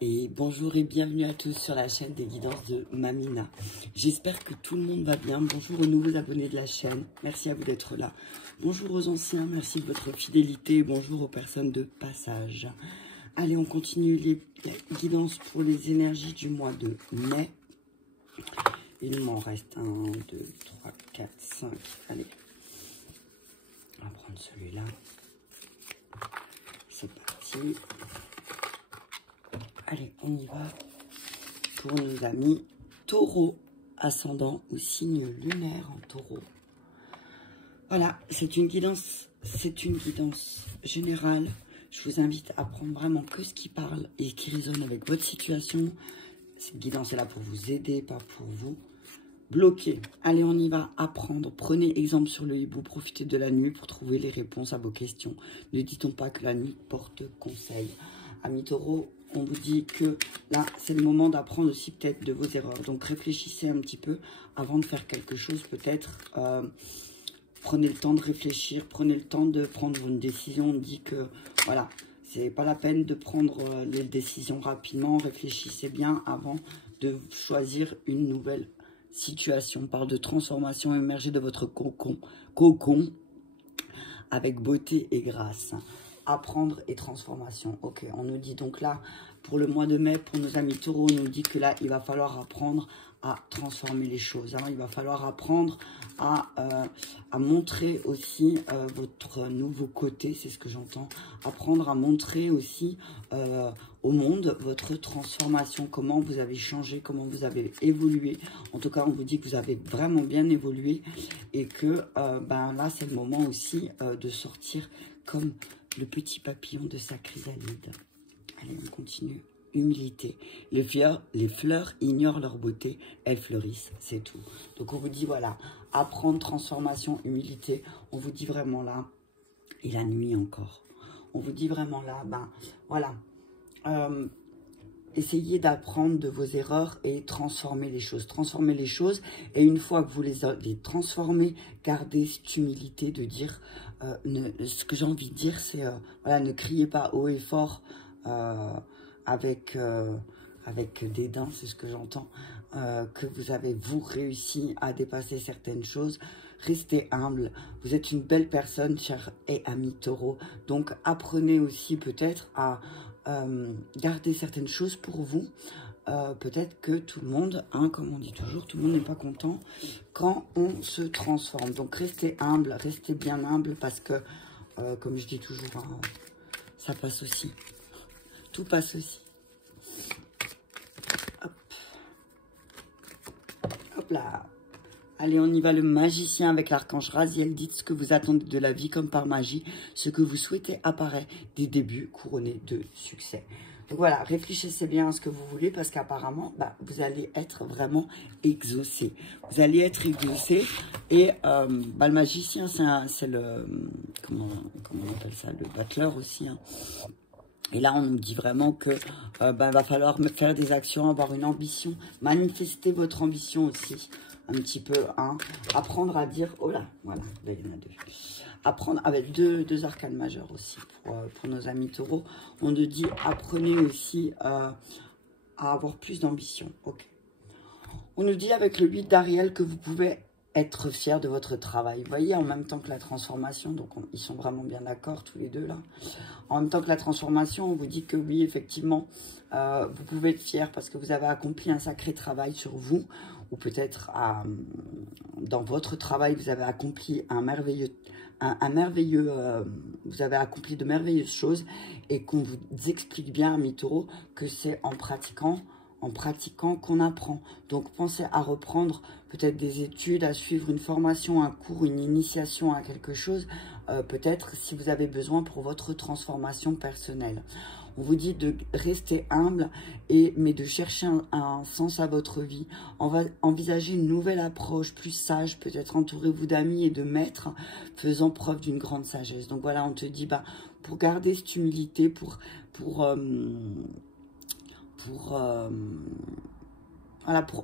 Et bonjour et bienvenue à tous sur la chaîne des guidances de Mamina. J'espère que tout le monde va bien. Bonjour aux nouveaux abonnés de la chaîne. Merci à vous d'être là. Bonjour aux anciens. Merci de votre fidélité. Bonjour aux personnes de passage. Allez, on continue les guidances pour les énergies du mois de mai. Il m'en reste 1, 2, 3, 4, 5. Allez, on va prendre celui-là. C'est parti. Allez, on y va pour nos amis taureaux, ascendant ou signe lunaire en taureau. Voilà, c'est une guidance générale. Je vous invite à prendre vraiment que ce qui parle et qui résonne avec votre situation. Cette guidance est là pour vous aider, pas pour vous bloquer. Allez, on y va, apprendre. Prenez exemple sur le hibou, profitez de la nuit pour trouver les réponses à vos questions. Ne dit-on pas que la nuit porte conseil? Amis taureaux, on vous dit que là, c'est le moment d'apprendre aussi peut-être de vos erreurs. Donc, réfléchissez un petit peu avant de faire quelque chose. Peut-être, prenez le temps de réfléchir, prenez le temps de prendre une décision. On dit que, voilà, c'est pas la peine de prendre les décisions rapidement. Réfléchissez bien avant de choisir une nouvelle situation. On parle de transformation émergée de votre cocon avec beauté et grâce. Apprendre et transformation. Ok, on nous dit donc là, pour le mois de mai, pour nos amis taureaux, on nous dit que là, il va falloir apprendre à transformer les choses. Hein. Il va falloir apprendre à montrer aussi votre nouveau côté, c'est ce que j'entends. Apprendre à montrer aussi au monde votre transformation, comment vous avez changé, comment vous avez évolué. En tout cas, on vous dit que vous avez vraiment bien évolué et que ben là, c'est le moment aussi de sortir comme le petit papillon de sa chrysalide. Allez, on continue. Humilité. Les fleurs ignorent leur beauté, elles fleurissent, c'est tout. Donc on vous dit, voilà, apprendre, transformation, humilité. On vous dit vraiment là, et la nuit encore. On vous dit vraiment là, ben voilà. Essayez d'apprendre de vos erreurs et transformer les choses. Transformer les choses. Et une fois que vous les transformez, gardez cette humilité de dire, ce que j'ai envie de dire, c'est, voilà, ne criez pas haut et fort avec dédain, c'est ce que j'entends, que vous avez, vous, réussi à dépasser certaines choses. Restez humble. Vous êtes une belle personne, chers et amis taureaux. Donc, apprenez aussi peut-être à garder certaines choses pour vous. Peut-être que tout le monde, hein, comme on dit toujours, tout le monde n'est pas content quand on se transforme. Donc, restez humble, restez bien humble parce que, comme je dis toujours, hein, ça passe aussi. Tout passe aussi. Hop. Hop là. Allez, on y va, le magicien avec l'archange Raziel. Dites ce que vous attendez de la vie comme par magie. Ce que vous souhaitez apparaît, des débuts couronnés de succès. Donc voilà, réfléchissez bien à ce que vous voulez parce qu'apparemment, bah, vous allez être vraiment exaucé. Vous allez être exaucé et bah, le magicien, c'est le... Comment on appelle ça? Le battleur aussi, hein. Et là, on nous dit vraiment que ben, va falloir faire des actions, avoir une ambition, manifester votre ambition aussi, un petit peu, hein. Apprendre à dire, oh là, voilà, là, il y en a deux. Apprendre avec deux arcanes majeures aussi pour nos amis taureaux. On nous dit, apprenez aussi à avoir plus d'ambition. Ok. On nous dit avec le 8 d'Ariel que vous pouvez être fier de votre travail. Vous voyez, en même temps que la transformation, donc ils sont vraiment bien d'accord tous les deux là. En même temps que la transformation, on vous dit que oui, effectivement, vous pouvez être fier parce que vous avez accompli un sacré travail sur vous, ou peut-être dans votre travail, vous avez accompli vous avez accompli de merveilleuses choses et qu'on vous explique bien, amis taureaux, que c'est en pratiquant qu'on apprend. Donc, pensez à reprendre peut-être des études, à suivre une formation, un cours, une initiation à quelque chose, peut-être si vous avez besoin pour votre transformation personnelle. On vous dit de rester humble, mais de chercher un sens à votre vie. On va envisager une nouvelle approche, plus sage, peut-être entourez-vous d'amis et de maîtres faisant preuve d'une grande sagesse. Donc voilà, on te dit, bah, pour garder cette humilité, pour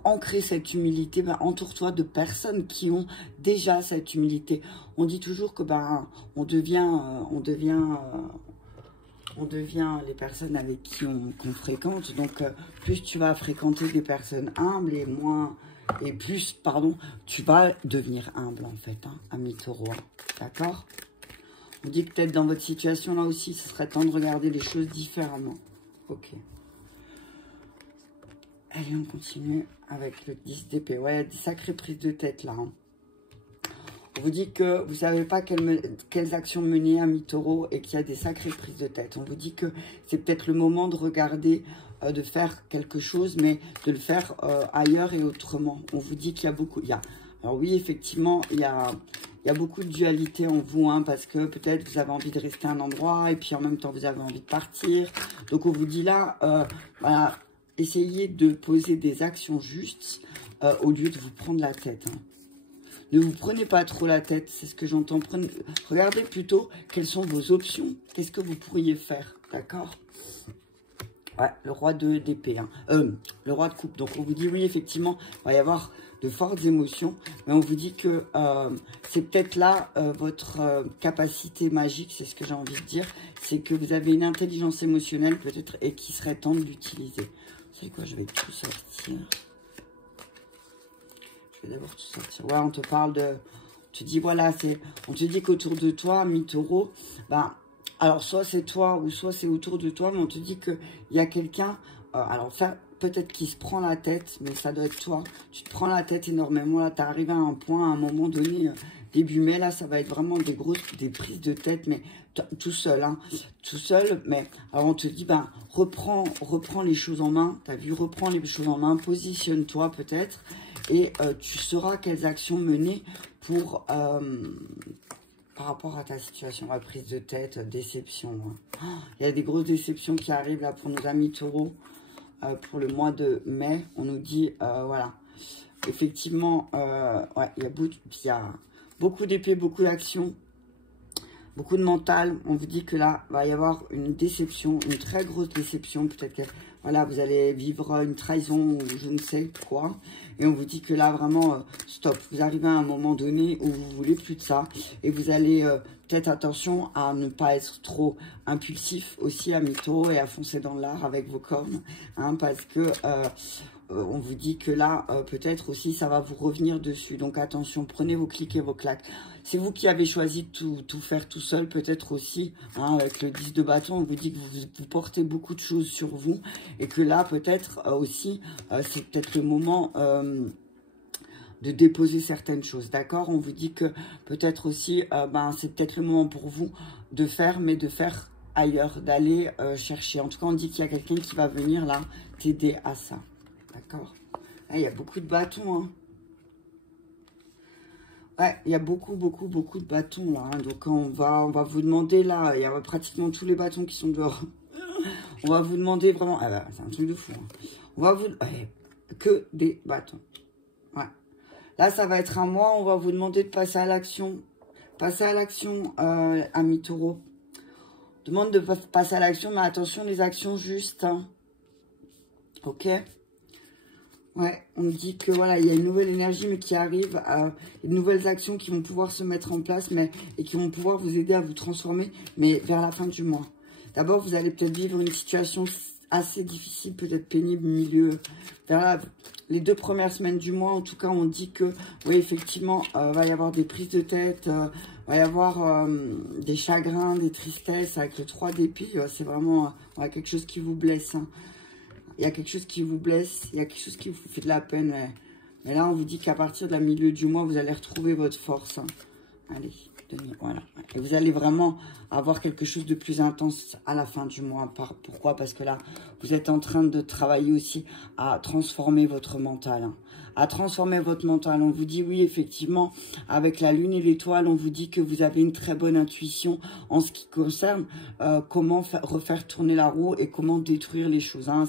ancrer cette humilité, ben, entoure-toi de personnes qui ont déjà cette humilité. On dit toujours que ben, on devient on devient les personnes avec qui qu'on fréquente. Donc, plus tu vas fréquenter des personnes humbles et plus, pardon, tu vas devenir humble en fait, hein, ami taureau. Hein, d'accord? On dit que peut-être dans votre situation là aussi, ce serait temps de regarder les choses différemment. Ok. Allez, on continue avec le 10 d'épée. Ouais, des sacrées prises de tête là. Hein. On vous dit que vous ne savez pas quelles actions mener, ami taureau, et qu'il y a des sacrées prises de tête. On vous dit que c'est peut-être le moment de regarder, de faire quelque chose, mais de le faire ailleurs et autrement. On vous dit qu'il y a beaucoup... alors oui, effectivement, il y a beaucoup de dualité en vous, hein, parce que peut-être vous avez envie de rester à un endroit, et puis en même temps, vous avez envie de partir. Donc, on vous dit là, voilà, essayez de poser des actions justes au lieu de vous prendre la tête, hein. Ne vous prenez pas trop la tête, c'est ce que j'entends. Regardez plutôt quelles sont vos options. Qu'est-ce que vous pourriez faire, d'accord? Ouais, le roi d'épée, hein. Le roi de coupe. Donc, on vous dit, oui, effectivement, il va y avoir de fortes émotions. Mais on vous dit que c'est peut-être là votre capacité magique, c'est ce que j'ai envie de dire. C'est que vous avez une intelligence émotionnelle peut-être et qui serait temps de l'utiliser. Vous savez quoi, je vais tout sortir. Je vais d'abord tout sortir. Ouais, on te parle de... On te dit, voilà, on te dit qu'autour de toi, mi-taureau, ben, alors soit c'est toi ou soit c'est autour de toi, mais on te dit qu'il y a quelqu'un, alors peut-être qui se prend la tête, mais ça doit être toi. Tu te prends la tête énormément, là, tu es arrivé à un point, à un moment donné, début mai, là, ça va être vraiment des prises de tête, mais tout seul, hein, tout seul, mais alors on te dit, ben, reprends les choses en main, tu as vu, reprends les choses en main, positionne-toi peut-être, et tu sauras quelles actions mener pour, par rapport à ta situation, la prise de tête, déception. Hein. Il y a des grosses déceptions qui arrivent là pour nos amis taureaux, pour le mois de mai. On nous dit, voilà, effectivement, ouais, il y a beaucoup d'épées, beaucoup d'actions, beaucoup de mental. On vous dit que là, va y avoir une déception, une très grosse déception. Peut-être que, voilà, vous allez vivre une trahison ou je ne sais quoi. Et on vous dit que là, vraiment, stop. Vous arrivez à un moment donné où vous voulez plus de ça. Et vous allez peut-être attention à ne pas être trop impulsif aussi à mi-taureau et à foncer dans l'art avec vos cornes. Hein, parce que... on vous dit que là, peut-être aussi, ça va vous revenir dessus. Donc, attention, prenez vos clics et vos claques. C'est vous qui avez choisi de tout faire tout seul, peut-être aussi. Hein, avec le 10 de bâton, on vous dit que vous portez beaucoup de choses sur vous. Et que là, peut-être aussi, c'est peut-être le moment de déposer certaines choses. D'accord? On vous dit que peut-être aussi, c'est peut-être le moment pour vous de faire, mais de faire ailleurs, d'aller chercher. En tout cas, on dit qu'il y a quelqu'un qui va venir là t'aider à ça. D'accord. Il y a beaucoup de bâtons. Hein. Ouais, il y a beaucoup de bâtons là. Hein. Donc, on va vous demander là. Il y a pratiquement tous les bâtons qui sont dehors. On va vous demander vraiment. Ah bah, c'est un truc de fou. Hein. On va vous. Ouais, que des bâtons. Ouais. Là, ça va être un mois. On va vous demander de passer à l'action. Passer à l'action, ami taureau. Demande de passer à l'action, mais attention, les actions justes. Hein. Ok. Ouais, on dit que voilà, il y a une nouvelle énergie mais qui arrive, de nouvelles actions qui vont pouvoir se mettre en place et qui vont pouvoir vous aider à vous transformer, mais vers la fin du mois. D'abord, vous allez peut-être vivre une situation assez difficile, peut-être pénible, vers les 2 premières semaines du mois. En tout cas, on dit que, oui, effectivement, va y avoir des prises de tête, va y avoir des chagrins, des tristesses avec le 3 d'épée. C'est vraiment quelque chose qui vous blesse, hein. Il y a quelque chose qui vous blesse, il y a quelque chose qui vous fait de la peine. Ouais. Mais là, on vous dit qu'à partir de la milieu du mois, vous allez retrouver votre force. Hein. Allez, voilà. Et vous allez vraiment avoir quelque chose de plus intense à la fin du mois. Pourquoi? Parce que là, vous êtes en train de travailler aussi à transformer votre mental. Hein. À transformer votre mental. On vous dit, oui, effectivement, avec la lune et l'étoile, on vous dit que vous avez une très bonne intuition en ce qui concerne comment refaire tourner la roue et comment détruire les choses. Hein.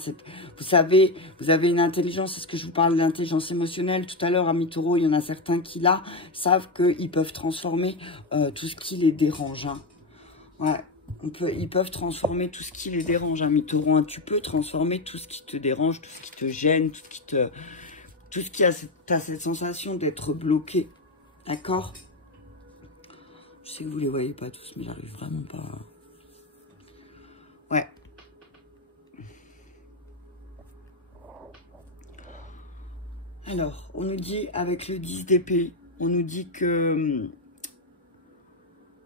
Vous savez, vous avez une intelligence, c'est ce que je vous parle d'intelligence émotionnelle. Tout à l'heure, à mi-taureau, il y en a certains qui, là, savent qu'ils peuvent transformer tout ce qui les dérange. Hein. Ouais. Ils peuvent transformer tout ce qui les dérange, ami taureau. Hein. Tu peux transformer tout ce qui te dérange, tout ce qui te gêne, tout ce qui a cette sensation d'être bloqué. D'accord? Je sais que vous ne les voyez pas tous, mais j'arrive vraiment pas. Ouais. Alors, on nous dit, avec le 10 d'épée, on nous dit que...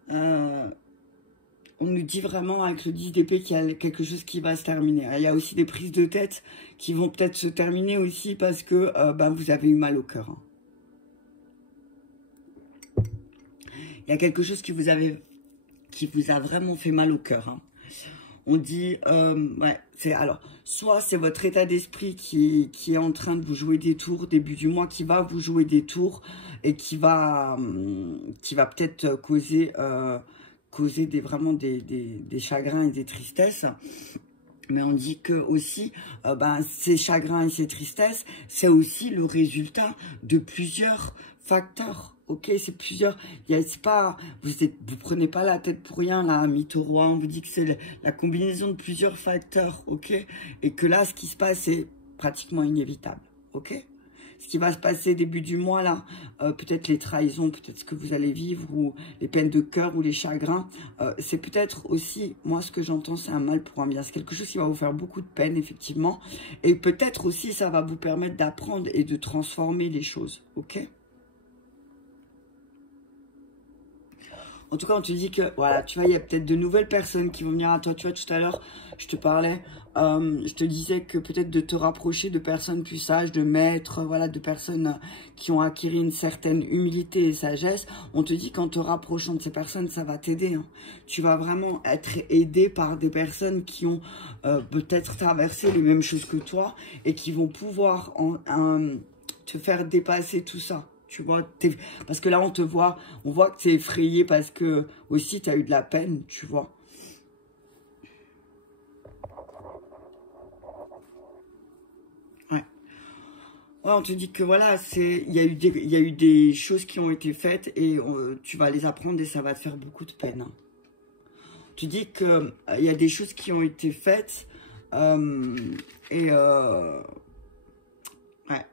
on nous dit vraiment avec le 10 d'épée qu'il y a quelque chose qui va se terminer. Il y a aussi des prises de tête qui vont peut-être se terminer aussi parce que vous avez eu mal au cœur. Hein. Il y a quelque chose qui vous a vraiment fait mal au cœur. Hein. On dit, ouais, alors, soit c'est votre état d'esprit qui est en train de vous jouer des tours, début du mois, qui va vous jouer des tours et qui va peut-être causer vraiment des chagrins et des tristesses. Mais on dit que aussi, ces chagrins et ces tristesses, c'est aussi le résultat de plusieurs facteurs. Ok, c'est plusieurs. C'est pas, vous prenez pas la tête pour rien là, ami Taureau. On vous dit que c'est la combinaison de plusieurs facteurs. Ok, et que là, ce qui se passe, c'est pratiquement inévitable. Ok. Ce qui va se passer début du mois là, peut-être les trahisons, peut-être ce que vous allez vivre, ou les peines de cœur, ou les chagrins, c'est peut-être aussi, moi ce que j'entends, c'est un mal pour un bien. C'est quelque chose qui va vous faire beaucoup de peine, effectivement. Et peut-être aussi, ça va vous permettre d'apprendre et de transformer les choses, ok? En tout cas, on te dit que, voilà, tu vois, il y a peut-être de nouvelles personnes qui vont venir à toi. Tu vois, tout à l'heure, je te parlais, je te disais que peut-être de te rapprocher de personnes plus sages, de maîtres, voilà, de personnes qui ont acquis une certaine humilité et sagesse. On te dit qu'en te rapprochant de ces personnes, ça va t'aider. Hein. Tu vas vraiment être aidé par des personnes qui ont peut-être traversé les mêmes choses que toi et qui vont pouvoir te faire dépasser tout ça. Tu vois, parce que là, on voit que tu es effrayé parce que aussi, tu as eu de la peine, tu vois. Ouais. Ouais, on te dit que voilà, il y a eu des choses qui ont été faites et tu vas les apprendre et ça va te faire beaucoup de peine. Hein. Tu dis que il y a des choses qui ont été faites et ouais.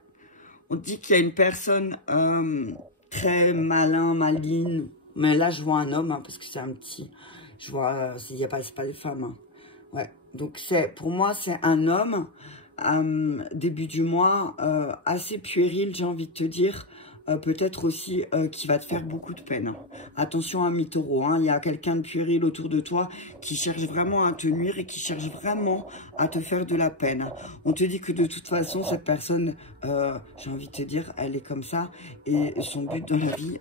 On dit qu'il y a une personne très maligne. Mais là, je vois un homme, hein, parce que c'est un petit... Je vois, c'est pas des femmes. Hein. Ouais. Donc, pour moi, c'est un homme, début du mois, assez puéril, j'ai envie de te dire. Peut-être aussi qui va te faire beaucoup de peine. Hein. Attention, ami Taureau, hein, il y a quelqu'un de puéril autour de toi qui cherche vraiment à te nuire et qui cherche vraiment à te faire de la peine. On te dit que de toute façon, cette personne, j'ai envie de te dire, elle est comme ça et son but dans la vie,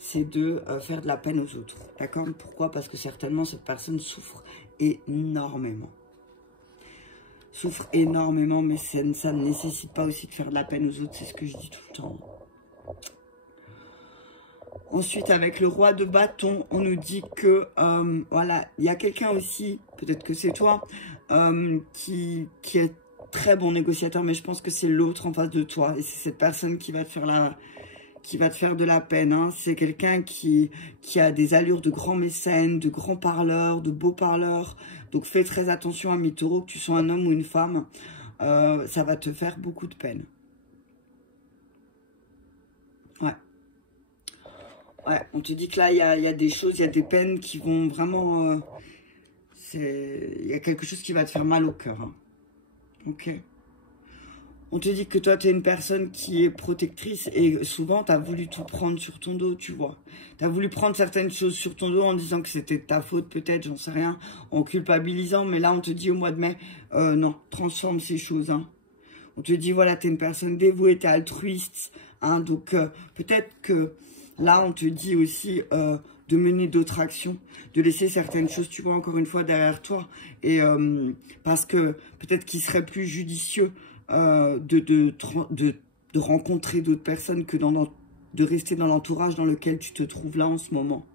c'est de faire de la peine aux autres. D'accord? Pourquoi? Parce que certainement, cette personne souffre énormément. Souffre énormément, mais ça ne nécessite pas aussi de faire de la peine aux autres, c'est ce que je dis tout le temps. Ensuite, avec le roi de bâton, on nous dit que, voilà, il y a quelqu'un aussi, peut-être que c'est toi, qui est très bon négociateur, mais je pense que c'est l'autre en face de toi. Et c'est cette personne qui va te faire de la peine. Hein. C'est quelqu'un qui a des allures de grand mécène, de grand parleur, de beau parleur. Donc, fais très attention, ami Taureau, que tu sois un homme ou une femme. Ça va te faire beaucoup de peine. Ouais. Ouais, on te dit que là, il y a des choses, il y a des peines qui vont vraiment... il y a quelque chose qui va te faire mal au cœur. Hein. Ok. On te dit que toi, tu es une personne qui est protectrice et souvent, tu as voulu tout prendre sur ton dos, tu vois. Tu as voulu prendre certaines choses sur ton dos en disant que c'était de ta faute, peut-être, j'en sais rien, en culpabilisant. Mais là, on te dit au mois de mai, non, transforme ces choses. Hein. On te dit, voilà, tu es une personne dévouée, tu es altruiste. Hein, donc, peut-être que... Là, on te dit aussi de mener d'autres actions, de laisser certaines choses, tu vois, encore une fois, derrière toi. Et parce que peut-être qu'il serait plus judicieux de rencontrer d'autres personnes que de rester dans l'entourage dans lequel tu te trouves là en ce moment.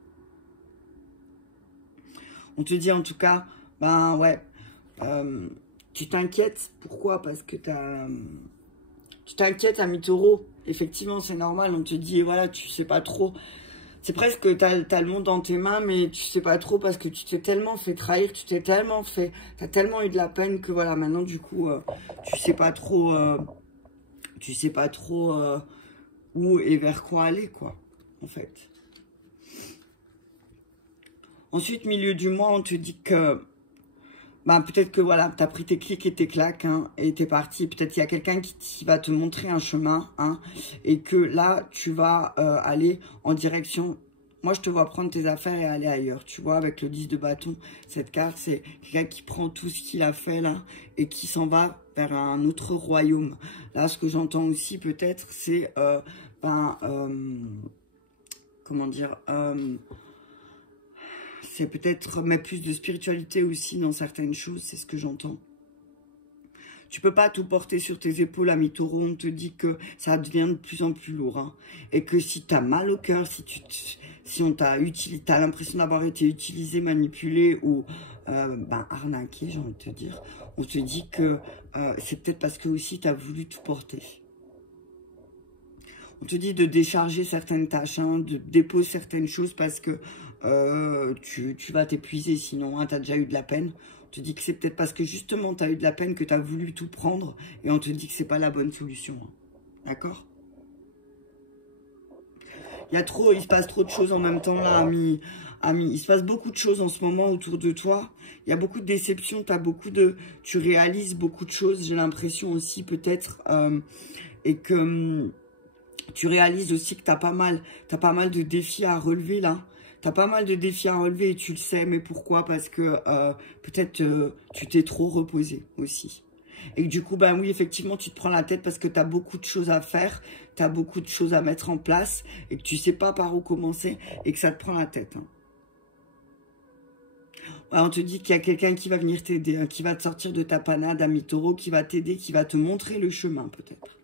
On te dit en tout cas, ben ouais, tu t'inquiètes. Pourquoi? Parce que tu t'inquiètes, ami Taureau. Effectivement, c'est normal. On te dit, voilà, tu sais pas trop. C'est presque que t'as le monde dans tes mains, mais tu sais pas trop parce que tu t'es tellement fait trahir, t'as tellement eu de la peine que voilà, maintenant, du coup, tu sais pas trop où et vers quoi aller, quoi, en fait. Ensuite, milieu du mois, on te dit que bah, peut-être que voilà, tu as pris tes clics et tes claques, hein, et t'es parti. Peut-être qu'il y a quelqu'un qui va te montrer un chemin, hein, et que là, tu vas aller en direction. Moi, je te vois prendre tes affaires et aller ailleurs. Tu vois, avec le 10 de bâton, cette carte, c'est quelqu'un qui prend tout ce qu'il a fait là et qui s'en va vers un autre royaume. Là, ce que j'entends aussi peut-être, c'est, comment dire, c'est peut-être mettre plus de spiritualité aussi dans certaines choses, c'est ce que j'entends. Tu peux pas tout porter sur tes épaules, ami taureau. On te dit que ça devient de plus en plus lourd. Hein. Et que si tu as mal au cœur, si on t'a utilisé, tu as l'impression d'avoir été utilisé, manipulé ou arnaqué, j'ai envie de te dire. On te dit que c'est peut-être parce que aussi tu as voulu tout porter. On te dit de décharger certaines tâches, hein, de déposer certaines choses parce que tu vas t'épuiser sinon, hein, tu as déjà eu de la peine. On te dit que c'est peut-être parce que justement tu as eu de la peine que tu as voulu tout prendre et on te dit que c'est pas la bonne solution. Hein. D'accord? Il se passe trop de choses en même temps là, ami. Il se passe beaucoup de choses en ce moment autour de toi. Il y a beaucoup de déceptions, tu réalises beaucoup de choses, j'ai l'impression aussi peut-être, et que tu réalises aussi que t'as pas mal de défis à relever là. T'as pas mal de défis à relever et tu le sais, mais pourquoi? Parce que peut-être tu t'es trop reposé aussi. Et que du coup, ben oui, effectivement, tu te prends la tête parce que tu as beaucoup de choses à faire, tu as beaucoup de choses à mettre en place et que tu sais pas par où commencer et que ça te prend la tête. Hein. Ouais, on te dit qu'il y a quelqu'un qui va venir t'aider, hein, qui va te sortir de ta panade, ami taureau, qui va t'aider, qui va te montrer le chemin peut-être.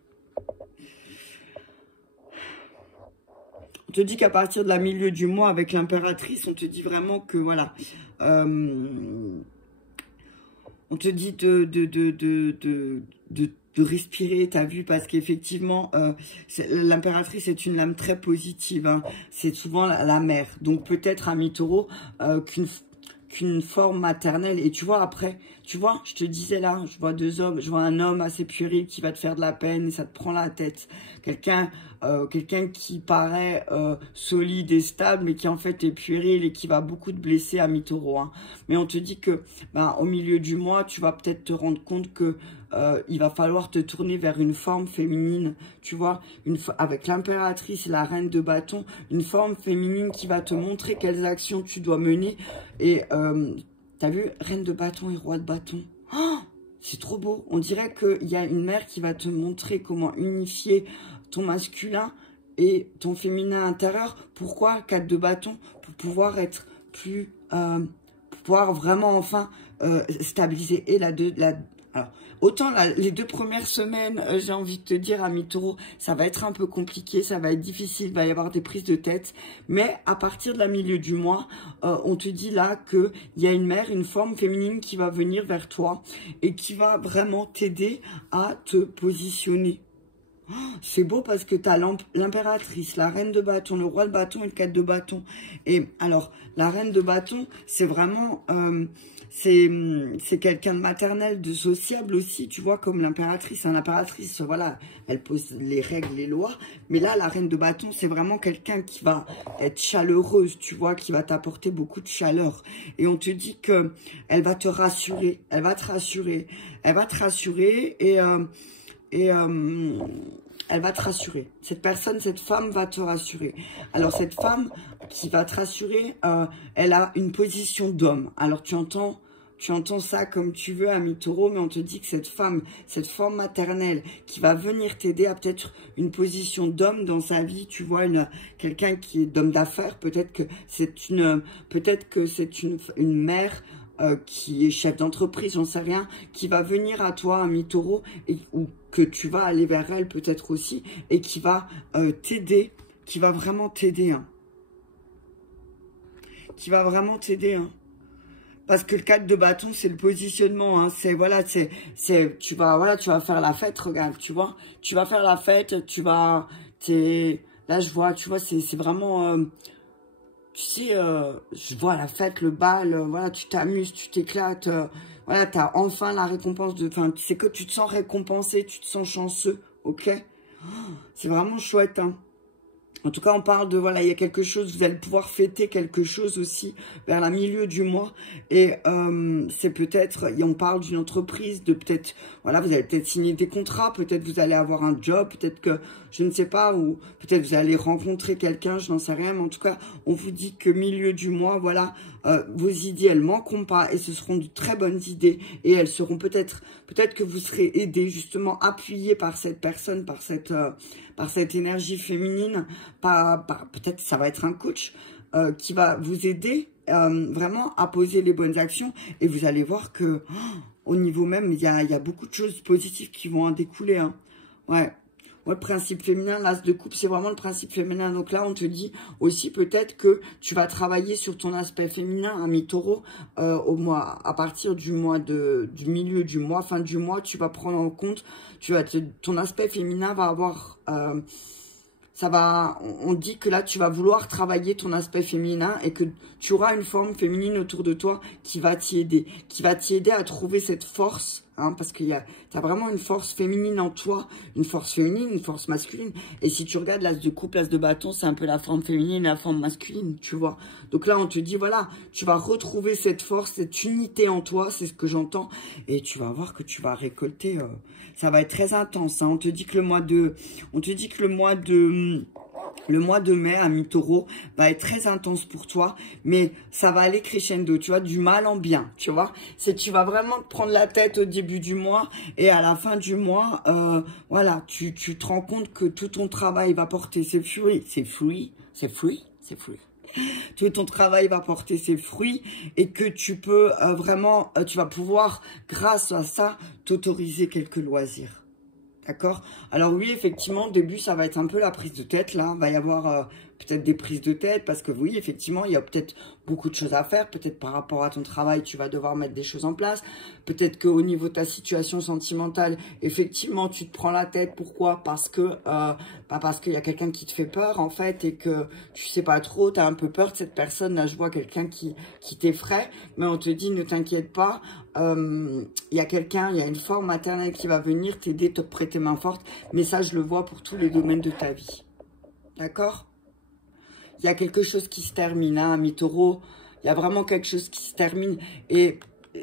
On te dit qu'à partir de la milieu du mois avec l'impératrice, on te dit vraiment que voilà, on te dit de respirer, t'as vu, parce qu'effectivement, l'impératrice est une âme très positive, hein. C'est souvent la mère. Donc peut-être, ami taureau, qu'une forme maternelle. Et tu vois, après, tu vois, je te disais là, je vois deux hommes, je vois un homme assez puéril qui va te faire de la peine et ça te prend la tête. Quelqu'un qui paraît solide et stable, mais qui en fait est puéril et qui va beaucoup te blesser, ami taureau. Hein. Mais on te dit que au milieu du mois, tu vas peut-être te rendre compte que il va falloir te tourner vers une forme féminine, tu vois, avec l'impératrice et la reine de bâton, une forme féminine qui va te montrer quelles actions tu dois mener. Et t'as vu, reine de bâton et roi de bâton. Oh, c'est trop beau. On dirait qu'il y a une mère qui va te montrer comment unifier ton masculin et ton féminin intérieur. Pourquoi 4 de bâton? Pour pouvoir être plus... pour pouvoir vraiment enfin stabiliser. Et alors, autant les 2 premières semaines, j'ai envie de te dire, ami taureau, ça va être un peu compliqué, ça va être difficile, il va y avoir des prises de tête. Mais à partir de la milieu du mois, on te dit là qu'il y a une mère, une forme féminine qui va venir vers toi et qui va vraiment t'aider à te positionner. Oh, c'est beau parce que tu as l'impératrice, la reine de bâton, le roi de bâton et le 4 de bâton. Et alors, la reine de bâton, c'est vraiment... c'est quelqu'un de maternel, de sociable aussi, tu vois, comme l'impératrice. L'impératrice, voilà, elle pose les règles, les lois. Mais là, la reine de bâton, c'est vraiment quelqu'un qui va être chaleureuse, tu vois, qui va t'apporter beaucoup de chaleur. Et on te dit que elle va te rassurer, elle va te rassurer. Elle va te rassurer et elle va te rassurer. Cette personne, cette femme va te rassurer. Alors, cette femme qui va te rassurer, elle a une position d'homme. Alors, tu entends ça comme tu veux, ami taureau, mais on te dit que cette femme, cette forme maternelle qui va venir t'aider à peut-être une position d'homme dans sa vie, tu vois, quelqu'un qui est d'homme d'affaires, peut-être que c'est une mère qui est chef d'entreprise, j'en sais rien, qui va venir à toi, ami taureau, ou que tu vas aller vers elle peut-être aussi, et qui va t'aider, qui va vraiment t'aider, hein. Qui va vraiment t'aider, hein. Parce que le 4 de bâton, c'est le positionnement, hein. Tu vas faire la fête, regarde, tu vois. Tu vas faire la fête, là, je vois, tu vois, c'est vraiment... tu sais, je vois la fête, le bal, voilà, tu t'amuses, tu t'éclates, voilà, tu as enfin la récompense enfin, c'est que tu te sens récompensé, tu te sens chanceux, ok? Oh, c'est vraiment chouette, hein. En tout cas, on parle de, voilà, il y a quelque chose, vous allez pouvoir fêter quelque chose aussi vers le milieu du mois. Et c'est peut-être, on parle d'une entreprise, de peut-être, voilà, vous allez peut-être signer des contrats, peut-être vous allez avoir un job, peut-être que, je ne sais pas, ou peut-être vous allez rencontrer quelqu'un, je n'en sais rien. Mais en tout cas, on vous dit que milieu du mois, voilà, vos idées, elles manqueront pas et ce seront de très bonnes idées. Et elles seront peut-être que vous serez aidé, justement, appuyé par cette personne, par cette énergie féminine, peut-être ça va être un coach qui va vous aider vraiment à poser les bonnes actions et vous allez voir que au niveau même, il y a beaucoup de choses positives qui vont en découler. Hein. Ouais. Ouais, le principe féminin, l'as de coupe, c'est vraiment le principe féminin. Donc là, on te dit aussi peut-être que tu vas travailler sur ton aspect féminin, ami taureau, à partir du milieu du mois, fin du mois, tu vas prendre en compte, ton aspect féminin va avoir... on dit que là, tu vas vouloir travailler ton aspect féminin et que tu auras une forme féminine autour de toi qui va t'y aider à trouver cette force, hein, parce que tu as vraiment une force féminine en toi, une force féminine, une force masculine. Et si tu regardes l'as de coupe, l'as de bâton, c'est un peu la forme féminine et la forme masculine, tu vois. Donc là, on te dit, voilà, tu vas retrouver cette force, cette unité en toi, c'est ce que j'entends, et tu vas voir que tu vas récolter, ça va être très intense, hein. On te dit que le mois de mai, ami taureau, va être très intense pour toi, mais ça va aller crescendo, tu vois, du mal en bien, tu vois. Tu vas vraiment te prendre la tête au début du mois et à la fin du mois, voilà, tu te rends compte que tout ton travail va porter ses fruits, tout ton travail va porter ses fruits et que tu peux vraiment, tu vas pouvoir, grâce à ça, t'autoriser quelques loisirs. D'accord? Alors oui, effectivement, au début, ça va être un peu la prise de tête, là. Il va y avoir peut-être des prises de tête parce que oui, effectivement, il y a peut-être beaucoup de choses à faire. Peut-être par rapport à ton travail, tu vas devoir mettre des choses en place. Peut-être qu'au niveau de ta situation sentimentale, effectivement, tu te prends la tête. Pourquoi? Parce que parce qu'il y a quelqu'un qui te fait peur, en fait, et que tu sais pas trop, tu as un peu peur de cette personne. Là, je vois quelqu'un qui t'effraie, mais on te dit, ne t'inquiète pas. Il y a quelqu'un, il y a une forme maternelle qui va venir t'aider, te prêter main forte. Mais ça, je le vois pour tous les domaines de ta vie. D'accord? Il y a quelque chose qui se termine, hein, ami taureau. Il y a vraiment quelque chose qui se termine. Et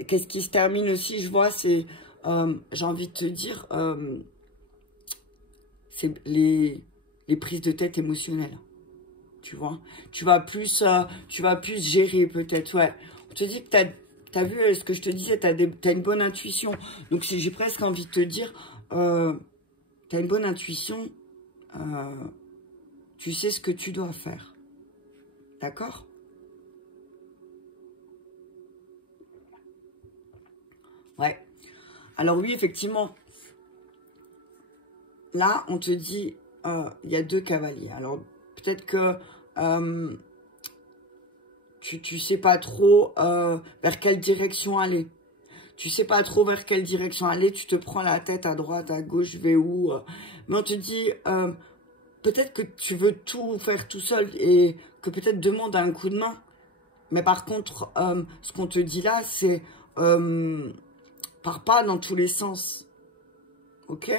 qu'est-ce qui se termine aussi, je vois, c'est, j'ai envie de te dire, c'est les prises de tête émotionnelles. Tu vois? Tu vas plus gérer peut-être, ouais. On te dit que t'as vu ce que je te disais, t'as une bonne intuition. Donc, j'ai presque envie de te dire, t'as une bonne intuition, tu sais ce que tu dois faire. D'accord? Ouais. Alors oui, effectivement, là, on te dit, il y a 2 cavaliers. Alors, peut-être que tu sais pas trop vers quelle direction aller. Tu sais pas trop vers quelle direction aller. Tu te prends la tête à droite, à gauche, je vais où mais on te dit, peut-être que tu veux tout faire tout seul et que peut-être demande un coup de main. Mais par contre, ce qu'on te dit là, c'est pars pas dans tous les sens. Ok?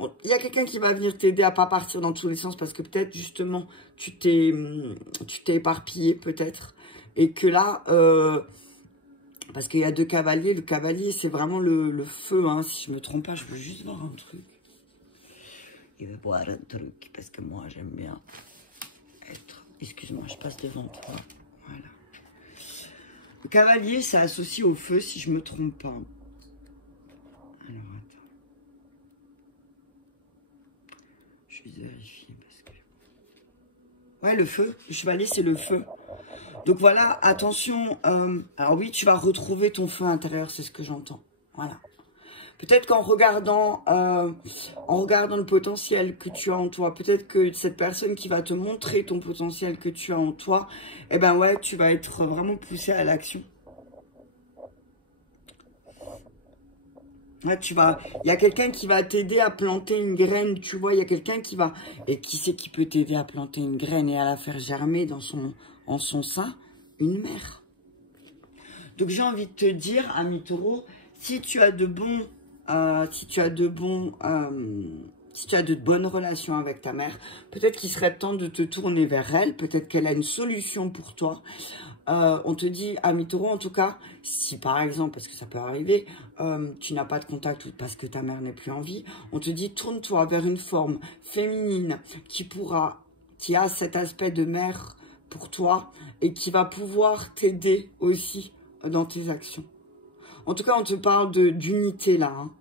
Bon, il y a quelqu'un qui va venir t'aider à pas partir dans tous les sens parce que peut-être justement tu t'es éparpillé peut-être. Et que là, parce qu'il y a 2 cavaliers, le cavalier c'est vraiment le feu. Hein, si je me trompe pas, je veux juste voir un truc. Il veut boire un truc parce que moi j'aime bien être... Excuse-moi, je passe devant toi. Voilà. Le cavalier, ça associe au feu, si je me trompe pas. Alors, attends. Je vais vérifier parce que... Ouais, le feu. Le chevalier, c'est le feu. Donc voilà, attention. Alors oui, tu vas retrouver ton feu intérieur, c'est ce que j'entends. Voilà. Peut-être qu'en regardant le potentiel que tu as en toi, peut-être que cette personne qui va te montrer ton potentiel que tu as en toi, eh ben ouais, tu vas être vraiment poussé à l'action. Ouais, il y a quelqu'un qui va t'aider à planter une graine, tu vois, il y a quelqu'un qui va... Et qui c'est qui peut t'aider à planter une graine et à la faire germer en son sein? Une mère. Donc j'ai envie de te dire, ami taureau, si tu as de bons Si tu as de bonnes relations avec ta mère, peut-être qu'il serait temps de te tourner vers elle. Peut-être qu'elle a une solution pour toi. On te dit, ami taureau, en tout cas, si par exemple, parce que ça peut arriver, tu n'as pas de contact ou parce que ta mère n'est plus en vie, on te dit, tourne-toi vers une forme féminine qui a cet aspect de mère pour toi et qui va pouvoir t'aider aussi dans tes actions. En tout cas, on te parle d'unité là. Hein.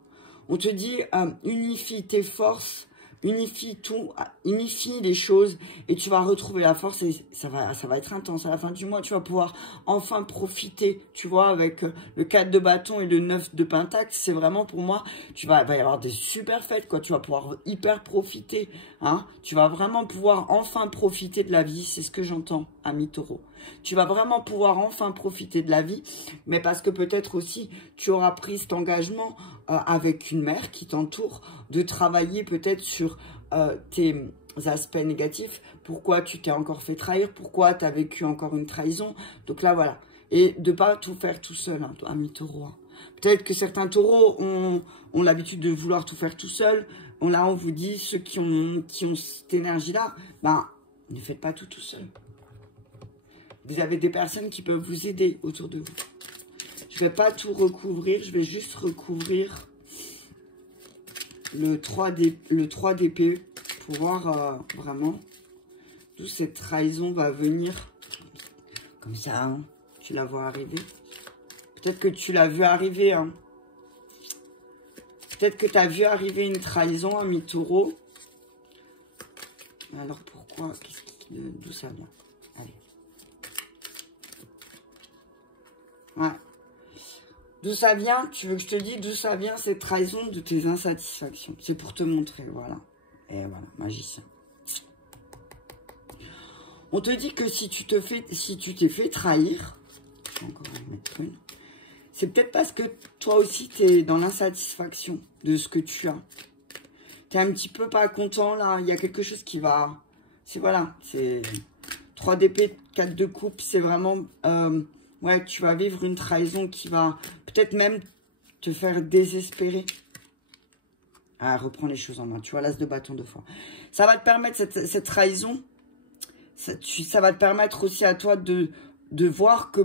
On te dit, unifie tes forces, unifie tout, unifie les choses et tu vas retrouver la force et ça va être intense. À la fin du mois, tu vas pouvoir enfin profiter, tu vois, avec le 4 de bâton et le 9 de pentacle. C'est vraiment pour moi, il va y avoir des super fêtes, quoi. Tu vas pouvoir hyper profiter, hein. Tu vas vraiment pouvoir enfin profiter de la vie, c'est ce que j'entends, ami taureau. Tu vas vraiment pouvoir enfin profiter de la vie, mais parce que peut-être aussi, tu auras pris cet engagement avec une mère qui t'entoure, de travailler peut-être sur tes aspects négatifs. Pourquoi tu t'es encore fait trahir? Pourquoi tu as vécu encore une trahison? Donc là, voilà. Et de ne pas tout faire tout seul, hein, ami taureau. Hein. Peut-être que certains taureaux ont l'habitude de vouloir tout faire tout seul. Là, on vous dit, ceux qui ont cette énergie-là, ben, ne faites pas tout seul. Vous avez des personnes qui peuvent vous aider autour de vous. Je ne vais pas tout recouvrir, je vais juste recouvrir le 3 d'épée pour voir vraiment d'où cette trahison va venir. Comme ça, hein, tu la vois arriver. Peut-être que tu l'as vu arriver. Hein. Peut-être que tu as vu arriver une trahison, ami taureau. Alors pourquoi? D'où ça vient? Allez. Ouais. D'où ça vient? Tu veux que je te dise d'où ça vient cette trahison de tes insatisfactions? C'est pour te montrer, voilà. Et voilà, magicien. On te dit que si tu t'es fait trahir, je vais encore en mettre une, c'est peut-être parce que toi aussi tu es dans l'insatisfaction de ce que tu as. Tu es un petit peu pas content là, il y a quelque chose qui va... C'est voilà, c'est 3 d'épée, 4 de coupe, c'est vraiment... ouais, tu vas vivre une trahison qui va peut-être même te faire désespérer. Ah, reprends les choses en main. Tu vois, l'as de bâton 2 fois. Ça va te permettre, cette trahison, ça va te permettre aussi à toi de voir que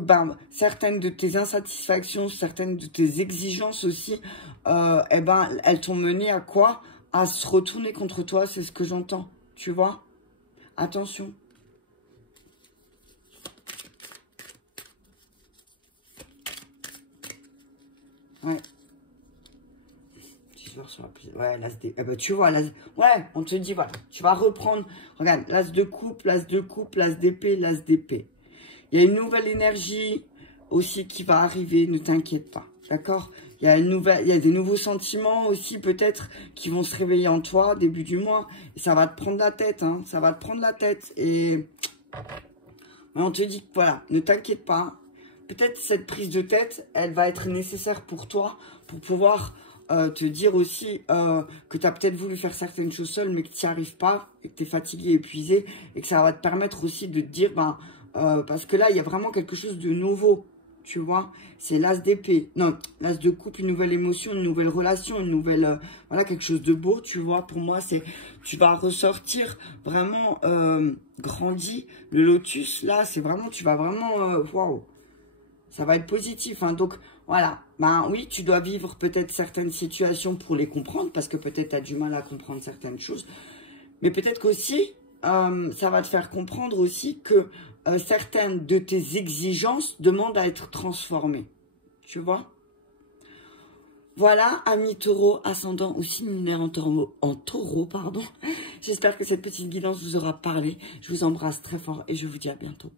certaines de tes insatisfactions, certaines de tes exigences aussi, eh ben, elles t'ont mené à quoi? À se retourner contre toi, c'est ce que j'entends. Tu vois? Attention. Ouais. Ouais, l'as des... Eh ben, tu vois, l'as... Ouais, on te dit, voilà. Tu vas reprendre... Regarde, l'as de coupe, l'as de coupe, l'as d'épée, l'as d'épée. Il y a une nouvelle énergie aussi qui va arriver, ne t'inquiète pas. D'accord? Il y a des nouveaux sentiments aussi, peut-être, qui vont se réveiller en toi, début du mois. Et ça va te prendre la tête, hein. Ça va te prendre la tête. Et... Mais on te dit, voilà, ne t'inquiète pas. Peut-être cette prise de tête, elle va être nécessaire pour toi, pour pouvoir te dire aussi que tu as peut-être voulu faire certaines choses seul, mais que tu n'y arrives pas, et que tu es fatigué, épuisé, et que ça va te permettre aussi de te dire, parce que là, il y a vraiment quelque chose de nouveau, tu vois. C'est l'as d'épée, non, l'as de coupe, une nouvelle émotion, une nouvelle relation, une nouvelle, voilà, quelque chose de beau, tu vois. Pour moi, c'est, tu vas ressortir vraiment grandi. Le lotus, là, c'est vraiment, tu vas vraiment, waouh. Ça va être positif, hein. Donc, voilà. Oui, tu dois vivre peut-être certaines situations pour les comprendre, parce que peut-être tu as du mal à comprendre certaines choses. Mais peut-être qu'aussi, ça va te faire comprendre aussi que certaines de tes exigences demandent à être transformées. Tu vois? Voilà, amis taureau, ascendant ou similaire en taureau, pardon. J'espère que cette petite guidance vous aura parlé. Je vous embrasse très fort et je vous dis à bientôt.